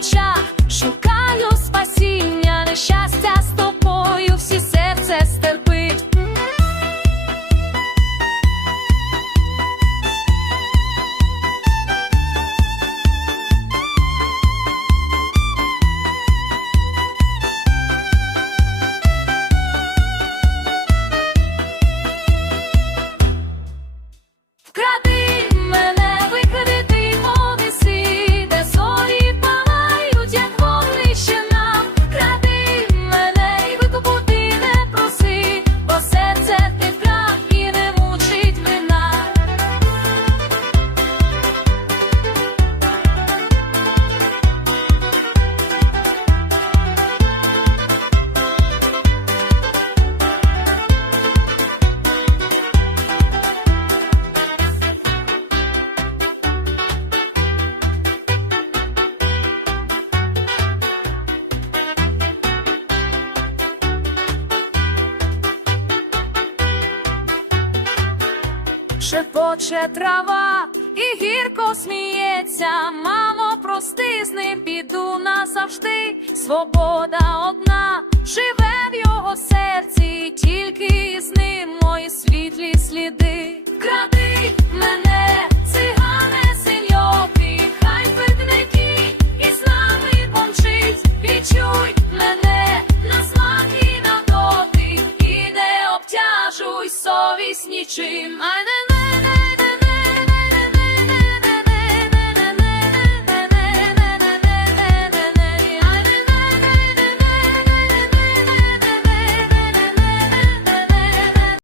очах. Шукаю спасіння, нещастя з тобою, Шепоче трава і гірко сміється. Мамо, прости, з ним піду назавжди. Свобода одна живе в його серці, тільки з ним мої світлі сліди. Кради мене, цигане синьоки, хай пикники і з нами помчить. Відчуй мене на смак на дотик, і не обтяжуй совість нічим.